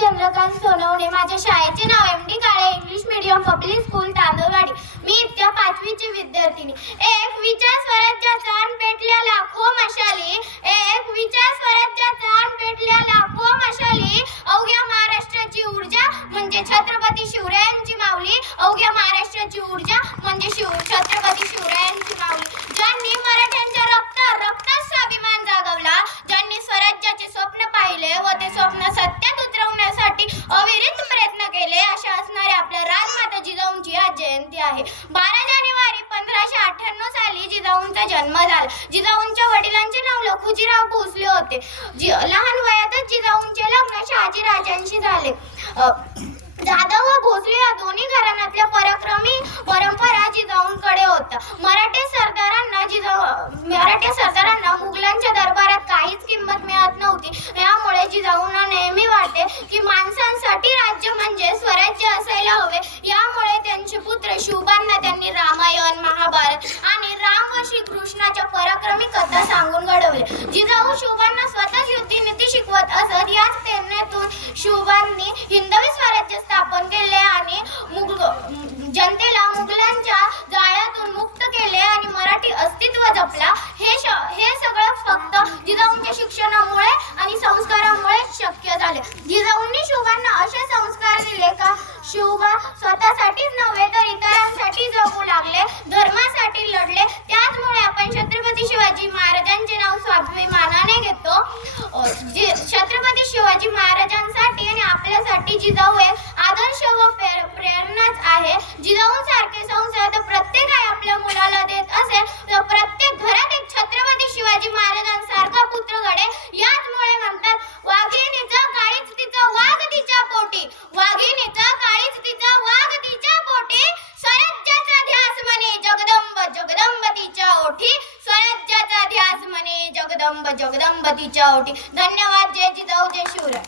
चंद्रकांत सोनवणे. माझ्या शाळेचे नाव एम.डी. काळे English medium public school Tandalwadi. मी इयत्ता 5वीची विद्यार्थिनी. एक विचार स्वराज्याचा अन पेटल्या लाखो मशाली, एक विचार स्वराज्याचा अन पेटल्या लाखो मशाली. अवघ्या महाराष्ट्राची ऊर्जा म्हणजे छत्रपती शिवरायांची माऊली, अवघ्या महाराष्ट्राची ऊर्जा म्हणजे छत्रपती शिवरायांची माऊली. ज्यांनी मराठ्यांच्या रक्तात स्वाभिमान जागवला, ज्यांनी स्वराज्याचे स्वप्न पाहिले व ते स्वप्न सत्यात उतरवण्यासाठी अविरत प्रयत्न केले, अशा असणाऱ्या आपल्या राजमाता जिजाऊंची आज जयंती आहे. 12 जानेवारी 1598 साली जिजाऊंचा जन्म झाला. जिजाऊंच्या वडिलांचे नाव लखुजीराव भोसले होते. लहान वयातच जिजाऊंचे लग्न शहाजीराजांशी झाले. जाधव व भोसले या दोन्ही घराण्यातल्या पराक्रमी परंपरा जिजाऊंकडे होत्या. मराठे सरदारांना मुघलांच्या दरबारात काहीच किंमत मिळत नव्हती. यामुळे जिजाऊंना नेहमी वाटे की माणसांसाठी राज्य म्हणजे स्वराज्य असायला हवे. यामुळे त्यांचे पुत्र शिवबांना त्यांनी रामायण, महाभारत आणि राम व श्रीकृष्णाच्या पराक्रमी कथा सांगून घडवले. जिजाऊ शिवबांना स्वतःच युद्धनीती शिकवत असत. याच प्रेरणेतून शिवबांनी हिंदवी स्वराज्य स्थापन केले आणि जनतेला मुघलांच्या जाळ्यातून मुक्त केले आणि मराठी अस्तित्व जपला. हे सगळं फक्त जिजाऊंच्या शिक्षणामुळे आणि संस्कारामुळे शक्य झाले. जिजाऊंनी शिवबांना असे संस्कार दिले का शिवबा स्वतःसाठीच नव्हे तर इतरांसाठी जगू लागले, धर्मासाठी लढले. त्याचमुळे आपण छत्रपती शिवाजी महाराजांचे नाव स्वाभिमानाने घेतो. छत्रपती शिवाजी महाराजांसाठी आणि आपल्यासाठी जिजाऊ एक आदर्श व प्रेरणाच आहे. जिजाऊंसारखे संस्कार प्रत्येक आई आपल्या मुलाला देत असेल तर प्रत्येक घरात एक छत्रपती शिवाजी महाराजांसारखा पुत्र घडे. याचमुळे म्हणतात, वाघिणीचा काळीच तिचा वाघ तिच्या पोटी, वाघिणीचा काळीच तिचा वाघ तिच्या पोटी. स्वराज्याचा ध्यास म्हणे जगदंब जगदंब तिच्या ओठी, स्वराज्याचा ध्यास म्हणे जगदंब जगदंब तिच्या ओठी. धन्यवाद. जय जिजाऊ, जय शिवराय.